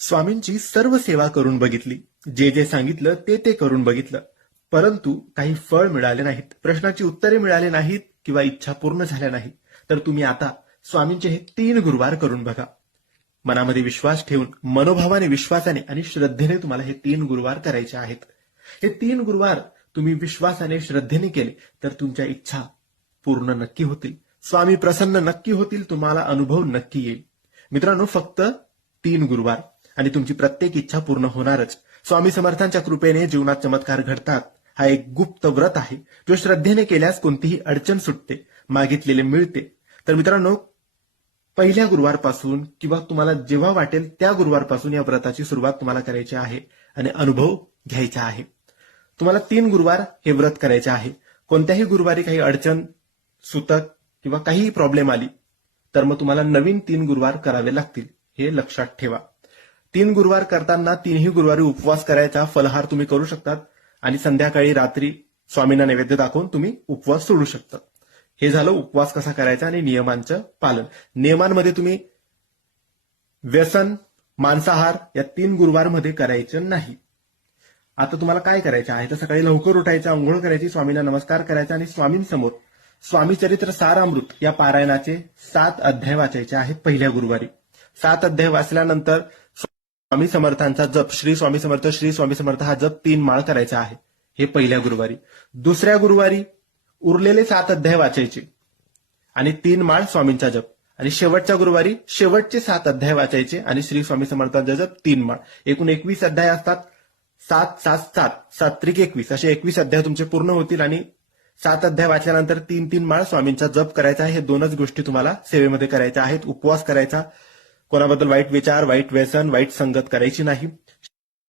स्वामींची सर्व सेवा करून बघितली, जे जे सांगितलं ते ते करून बघितलं, परंतु काही फळ मिळाले नाहीत, प्रश्नाची उत्तरे मिळाली नाहीत किंवा इच्छा पूर्ण झाल्या नाही. तर तुम्ही आता स्वामींचे हे 3 गुरुवार करून बघा. मनामध्ये विश्वास ठेवून, मनोभावाने, विश्वासाने आणि श्रद्धेने तुम्हाला हे 3 गुरुवार करायचे आहेत. हे 3 गुरुवार तुम्ही विश्वासाने, श्रद्धेने केले तर तुमच्या इच्छा पूर्ण नक्की होतील. स्वामी प्रसन्न नक्की होतील, तुम्हाला अनुभव नक्की येईल. मित्रांनो, फक्त 3 गुरुवार आणि तुमची प्रत्येक इच्छा पूर्ण होणारच. स्वामी समर्थांच्या कृपेने जीवनात चमत्कार घडतात. हा एक गुप्त व्रत आहे, जो श्रद्धेने केल्यास कोणतीही अडचण सुटते, मागितलेले मिळते. तर मित्रांनो, पहिल्या गुरुवारपासून किंवा तुम्हाला जेव्हा वाटेल त्या गुरुवारपासून या व्रताची सुरुवात तुम्हाला करायची आहे आणि अनुभव घ्यायचा आहे. तुम्हाला 3 गुरुवार हे व्रत करायचे आहे. कोणत्याही गुरुवारी काही अडचण, सुतक किंवा काहीही प्रॉब्लेम आली तर मग तुम्हाला नवीन 3 गुरुवार करावे लागतील, हे लक्षात ठेवा. 3 गुरुवार करताना 3ही गुरुवारी उपवास करायचा, फलहार तुम्ही करू शकतात आणि संध्याकाळी रात्री स्वामींना नैवेद्य दाखवून तुम्ही उपवास सोडू शकता. हे झालं उपवास कसा करायचा आणि नियमांचं पालन. नियमांमध्ये तुम्ही व्यसन, मांसाहार या 3 गुरुवारमध्ये करायचं नाही. आता तुम्हाला काय करायचं आहे तर सकाळी लवकर उठायचं, अंघोळ करायची, स्वामींना नमस्कार करायचा आणि स्वामींसमोर स्वामी चरित्र सारामृत या पारायणाचे 7 अध्याय वाचायचे आहेत पहिल्या गुरुवारी. 7 अध्याय वाचल्यानंतर स्वामी समर्थांचा जप, श्री स्वामी समर्थ, श्री स्वामी समर्थ हा जप 3 माळ करायचा आहे, हे पहिल्या गुरुवारी. दुसऱ्या गुरुवारी उरलेले 7 अध्याय वाचायचे आणि 3 माळ स्वामींचा जप. आणि शेवटच्या गुरुवारी शेवटचे 7 अध्याय वाचायचे आणि श्री स्वामी समर्थांचा जप 3 माळ. एकूण 21 अध्याय असतात. 7, 7, 7, 7 त्रिक 21 असे 21 अध्याय तुमचे पूर्ण होतील. आणि 7 अध्याय वाचल्यानंतर 3 माळ स्वामींचा जप करायचा आहे. हे 2च गोष्टी तुम्हाला सेवेमध्ये करायच्या आहेत. उपवास करायचा, कोणाबद्दल वाईट विचार, वाईट व्यसन, वाईट संगत करायची नाही.